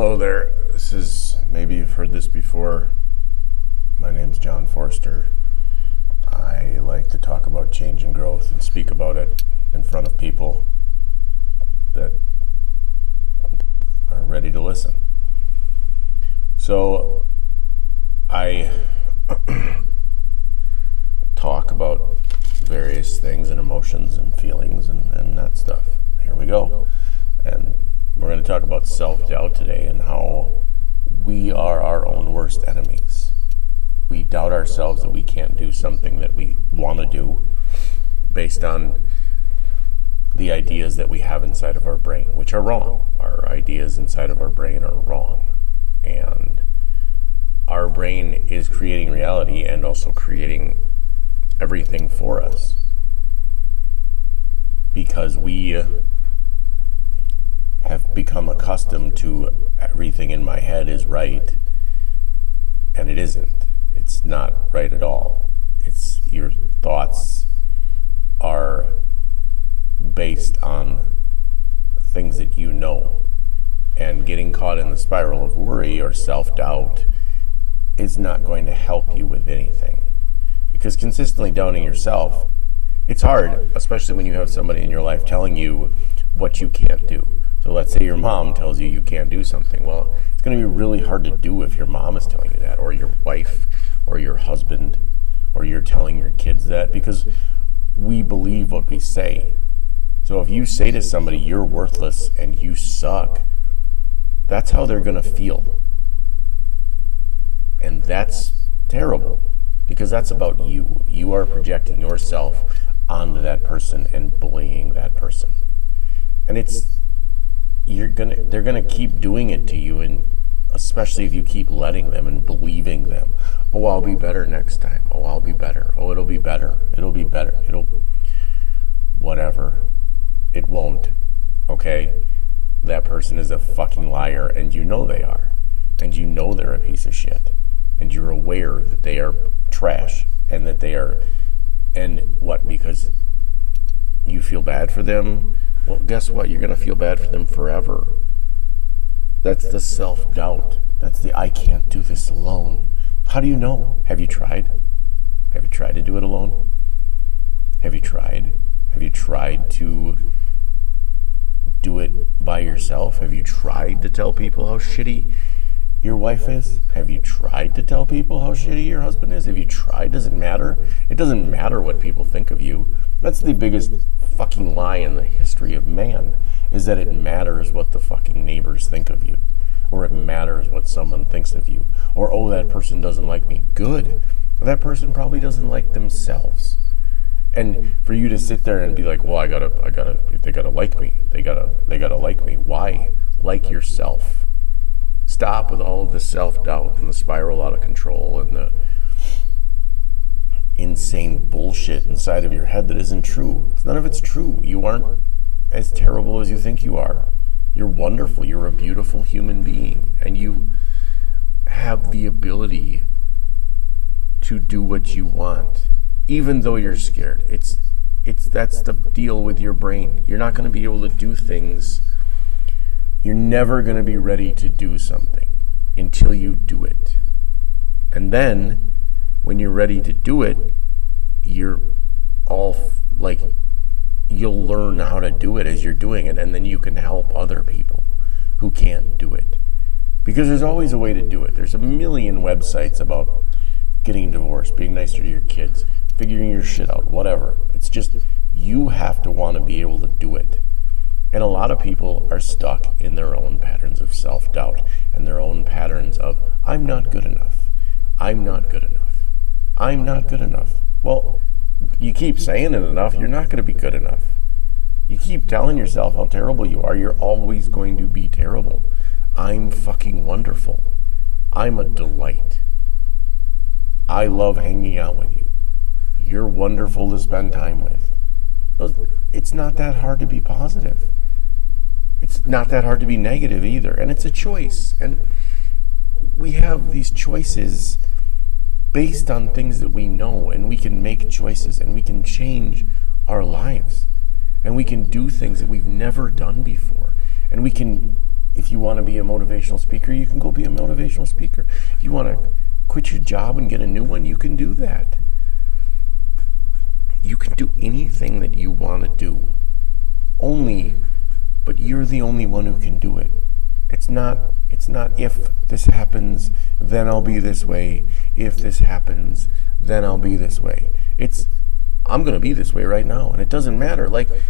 Hello there. Maybe you've heard this before. My name's John Forster. I like to talk about change and growth and speak about it in front of people that are ready to listen. So I talk about various things and emotions and feelings and that stuff. Here we go. And we're going to talk about self-doubt today and how we are our own worst enemies. We doubt ourselves that we can't do something that we want to do based on the ideas that we have inside of our brain, which are wrong. Our ideas inside of our brain are wrong. And our brain is creating reality and also creating everything for us. Because we have become accustomed to everything in my head is right, and it isn't. It's not right at all. It's your thoughts are based on things that you know, and getting caught in the spiral of worry or self-doubt is not going to help you with anything, because consistently doubting yourself, it's hard, especially when you have somebody in your life telling you what you can't do. So let's say your mom tells you you can't do something. Well, it's going to be really hard to do if your mom is telling you that, or your wife, or your husband, or you're telling your kids that, because we believe what we say. So if you say to somebody, you're worthless and you suck, that's how they're going to feel. And that's terrible, because that's about you. You are projecting yourself onto that person and bullying that person. And they're gonna keep doing it to you, and especially if you keep letting them and believing them. Oh, I'll be better next time. Oh, I'll be better. Oh, it'll be better. It'll be better. Whatever. It won't. Okay? That person is a fucking liar, and you know they are. And you know they're a piece of shit. And you're aware that they are trash, and that they are, and what, because you feel bad for them? Well, guess what? You're going to feel bad for them forever. That's the self-doubt. That's the I can't do this alone. How do you know? Have you tried? Have you tried to do it alone? Have you tried? Have you tried to do it by yourself? Have you tried to tell people how shitty your wife is? Have you tried to tell people how shitty your husband is? Have you tried? Does it matter? It doesn't matter what people think of you. That's the biggest fucking lie in the history of man, is that it matters what the fucking neighbors think of you, or it matters what someone thinks of you, or, oh, that person doesn't like me. Good. That person probably doesn't like themselves. And for you to sit there and be like, well, they gotta like me. They gotta like me. Why? Like yourself. Stop with all of the self-doubt and the spiral out of control and the insane bullshit inside of your head that isn't true. None of it's true. You aren't as terrible as you think you are. You're wonderful. You're a beautiful human being, and you have the ability to do what you want, even though you're scared. That's the deal with your brain. You're not going to be able to do things. You're never going to be ready to do something until you do it. And then, when you're ready to do it, you'll learn how to do it as you're doing it, and then you can help other people who can't do it. Because there's always a way to do it. There's a million websites about getting a divorce, being nicer to your kids, figuring your shit out, whatever. It's just, you have to want to be able to do it. And a lot of people are stuck in their own patterns of self-doubt and their own patterns of, I'm not good enough. I'm not good enough. I'm not good enough. Well, you keep saying it enough, you're not going to be good enough. You keep telling yourself how terrible you are, you're always going to be terrible. I'm fucking wonderful. I'm a delight. I love hanging out with you. You're wonderful to spend time with. It's not that hard to be positive. It's not that hard to be negative either. And it's a choice. And we have these choices based on things that we know, and we can make choices, and we can change our lives, and we can do things that we've never done before, and we can If you want to be a motivational speaker, you can go be a motivational speaker. If you want to quit your job and get a new one, you can do that. You can do anything that you want to do. But you're the only one who can do it. It's not if this happens, then I'll be this way. If this happens, then I'll be this way. It's I'm going to be this way right now, and it doesn't matter.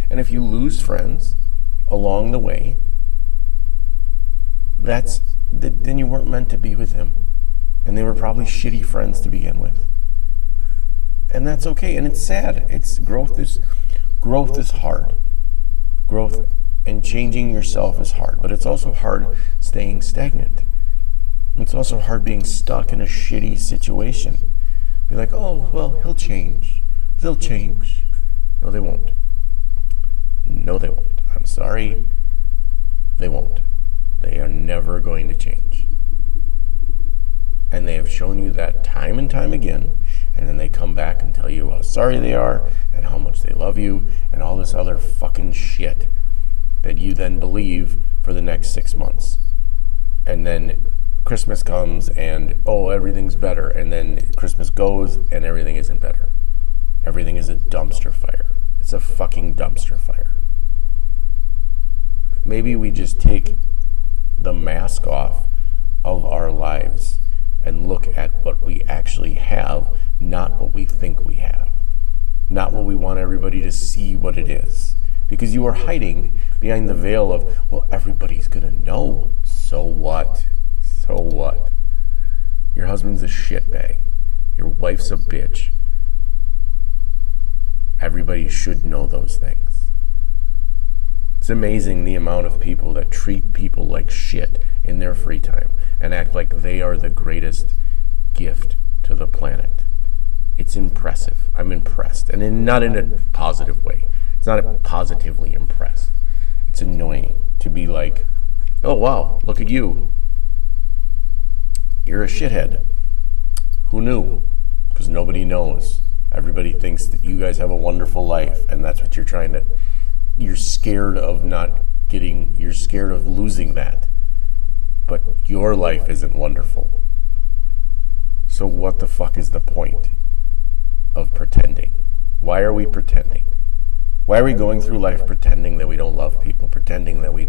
And if you lose friends along the way, then you weren't meant to be with him, and they were probably shitty friends to begin with. And that's okay, and it's sad. Growth is hard. Growth and changing yourself is hard, but it's also hard staying stagnant. It's also hard being stuck in a shitty situation. Be like, oh, well, he'll change. They'll change. No, they won't. No, they won't. I'm sorry. They won't. They are never going to change. And they have shown you that time and time again, and then they come back and tell you how sorry they are and how much they love you and all this other fucking shit that you then believe for the next 6 months. And then Christmas comes and, oh, everything's better. And then Christmas goes and everything isn't better. Everything is a dumpster fire. It's a fucking dumpster fire. Maybe we just take the mask off of our lives and look at what we actually have, not what we think we have. Not what we want everybody to see what it is. Because you are hiding behind the veil of, well, everybody's gonna know. So what? So what? Your husband's a shitbag. Your wife's a bitch. Everybody should know those things. It's amazing the amount of people that treat people like shit in their free time and act like they are the greatest gift to the planet. It's impressive. I'm impressed. And not in a positive way. It's not a positively impressed. It's annoying to be like, oh, wow, look at you. You're a shithead. Who knew? Because nobody knows. Everybody thinks that you guys have a wonderful life, and that's what you're scared of you're scared of losing that. But your life isn't wonderful. So what the fuck is the point of pretending? Why are we pretending? Why are we going through life pretending that we don't love people, pretending that we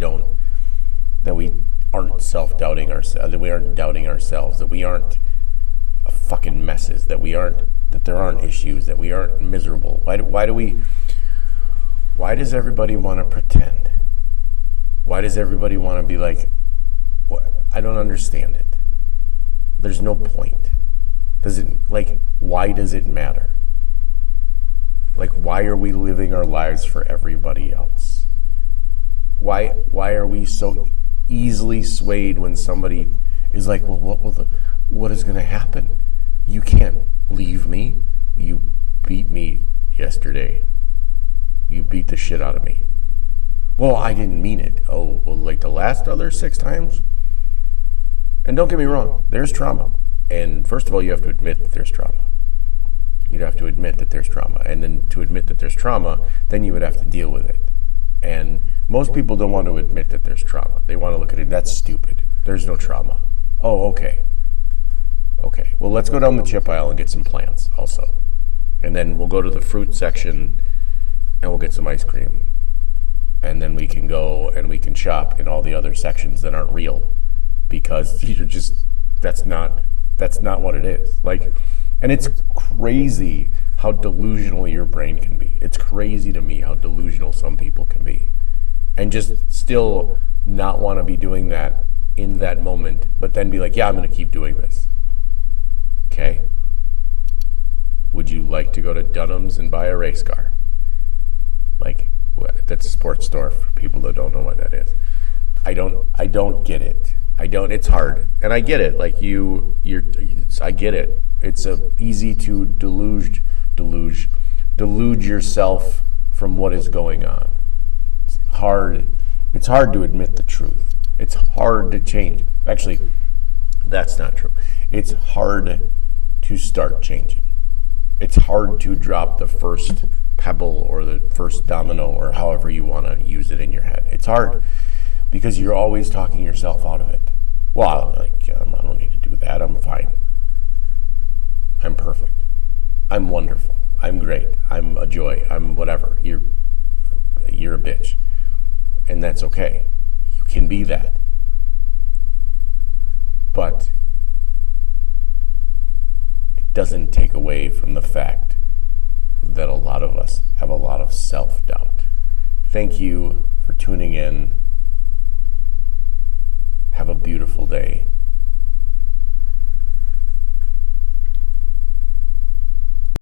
aren't self-doubting ourselves, that we aren't doubting ourselves, that we aren't fucking messes, that there aren't issues, that we aren't miserable? Why does everybody want to pretend? Why does everybody want to be like, I don't understand it. There's no point. Why does it matter? Why are we living our lives for everybody else? Why are we so easily swayed when somebody is like, well, what is going to happen? You can't leave me. You beat me yesterday. You beat the shit out of me. Well, I didn't mean it. Oh, well, the last other 6 times? And don't get me wrong, there's trauma. And first of all, you have to admit that there's trauma. You'd have to admit that there's trauma. And then to admit that there's trauma, then you would have to deal with it. And most people don't want to admit that there's trauma. They want to look at it, that's stupid. There's no trauma. Oh, okay. Okay, well, let's go down the chip aisle and get some plants also. And then we'll go to the fruit section and we'll get some ice cream. And then we can go and we can shop in all the other sections that aren't real. Because that's not what it is. And it's crazy how delusional your brain can be. It's crazy to me how delusional some people can be. And just still not want to be doing that in that moment, but then be like, yeah, I'm going to keep doing this. Okay? Would you like to go to Dunham's and buy a race car? That's a sports store for people that don't know what that is. I don't get it. It's hard. And I get it. I get it. It's easy to delude yourself from what is going on. It's hard to admit the truth. It's hard to change. Actually, that's not true. It's hard to start changing. It's hard to drop the first pebble or the first domino or however you want to use it in your head. It's hard. because you're always talking yourself out of it. Well, I don't need to do that. I'm fine. I'm perfect. I'm wonderful. I'm great. I'm a joy. I'm whatever. You're a bitch. And that's okay. You can be that. But it doesn't take away from the fact that a lot of us have a lot of self-doubt. Thank you for tuning in. Have a beautiful day.